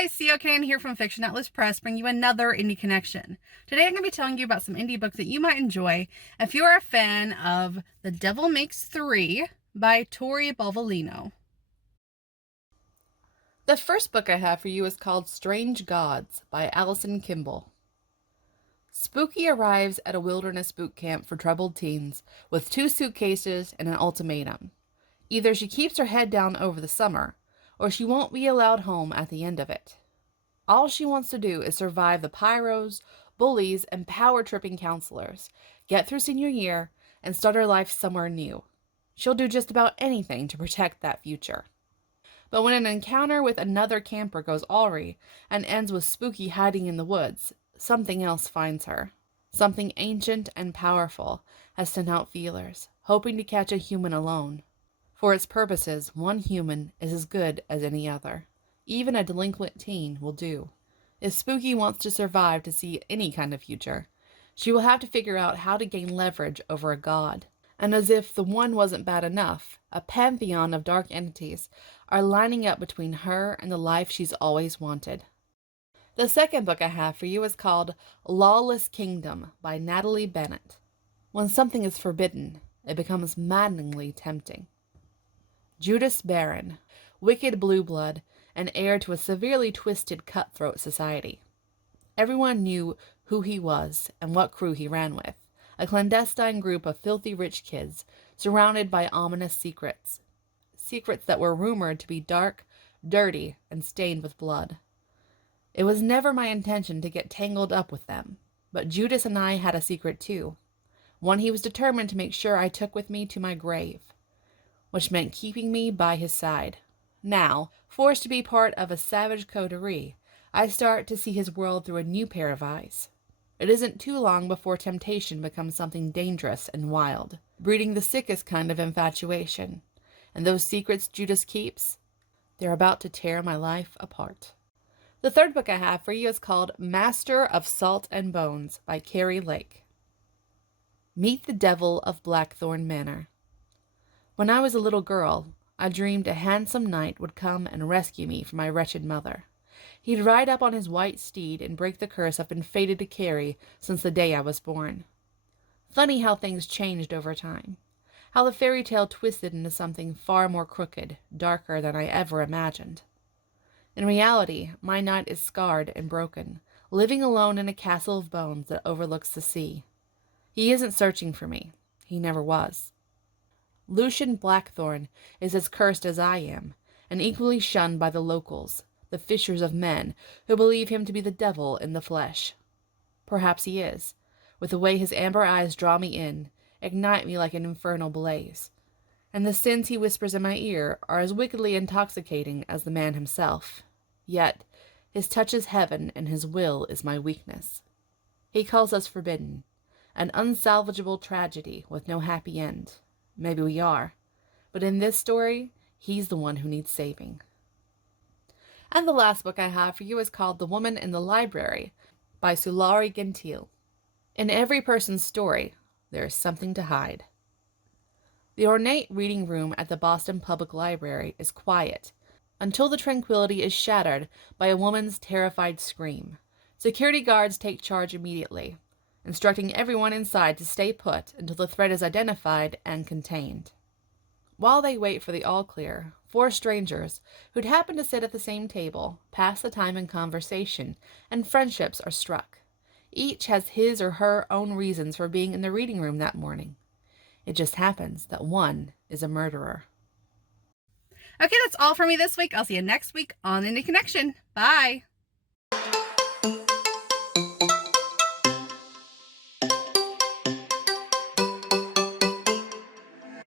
Hi, COKN here from Fiction Atlas Press, bringing you another indie connection. Today I'm going to be telling you about some indie books that you might enjoy if you are a fan of The Devil Makes Three by Tori Balvolino. The first book I have for you is called Strange Gods by Allison Kimball. Spooky arrives at a wilderness boot camp for troubled teens with 2 suitcases and an ultimatum. Either she keeps her head down over the summer, or she won't be allowed home at the end of it. All she wants to do is survive the pyros, bullies, and power-tripping counselors, get through senior year, and start her life somewhere new. She'll do just about anything to protect that future. But when an encounter with another camper goes awry and ends with Spooky hiding in the woods, something else finds her. Something ancient and powerful has sent out feelers, hoping to catch a human alone. For its purposes, one human is as good as any other. Even a delinquent teen will do. If Spooky wants to survive to see any kind of future, she will have to figure out how to gain leverage over a god. And as if the one wasn't bad enough, a pantheon of dark entities are lining up between her and the life she's always wanted. The second book I have for you is called Lawless Kingdom by Natalie Bennett. When something is forbidden, it becomes maddeningly tempting. Judas Barron, wicked blue blood, and heir to a severely twisted cutthroat society. Everyone knew who he was and what crew he ran with, a clandestine group of filthy rich kids surrounded by ominous secrets. Secrets that were rumored to be dark, dirty, and stained with blood. It was never my intention to get tangled up with them, but Judas and I had a secret too, one he was determined to make sure I took with me to my grave, which meant keeping me by his side. Now, forced to be part of a savage coterie, I start to see his world through a new pair of eyes. It isn't too long before temptation becomes something dangerous and wild, breeding the sickest kind of infatuation. And those secrets Judas keeps, they're about to tear my life apart. The third book I have for you is called Master of Salt and Bones by Carrie Lake. Meet the Devil of Blackthorn Manor. When I was a little girl, I dreamed a handsome knight would come and rescue me from my wretched mother. He'd ride up on his white steed and break the curse I've been fated to carry since the day I was born. Funny how things changed over time. How the fairy tale twisted into something far more crooked, darker than I ever imagined. In reality, my knight is scarred and broken, living alone in a castle of bones that overlooks the sea. He isn't searching for me. He never was. Lucian Blackthorn is as cursed as I am, and equally shunned by the locals, the fishers of men, who believe him to be the devil in the flesh. Perhaps he is, with the way his amber eyes draw me in, ignite me like an infernal blaze. And the sins he whispers in my ear are as wickedly intoxicating as the man himself. Yet, his touch is heaven, and his will is my weakness. He calls us forbidden, an unsalvageable tragedy with no happy end. Maybe we are, but in this story, he's the one who needs saving. And the last book I have for you is called The Woman in the Library by Sulari Gentile. In every person's story, there is something to hide. The ornate reading room at the Boston Public Library is quiet until the tranquility is shattered by a woman's terrified scream. Security guards take charge immediately, instructing everyone inside to stay put until the threat is identified and contained. While they wait for the all-clear, 4 strangers, who'd happened to sit at the same table, pass the time in conversation, and friendships are struck. Each has his or her own reasons for being in the reading room that morning. It just happens that one is a murderer. Okay, that's all for me this week. I'll see you next week on Indie Connection. Bye!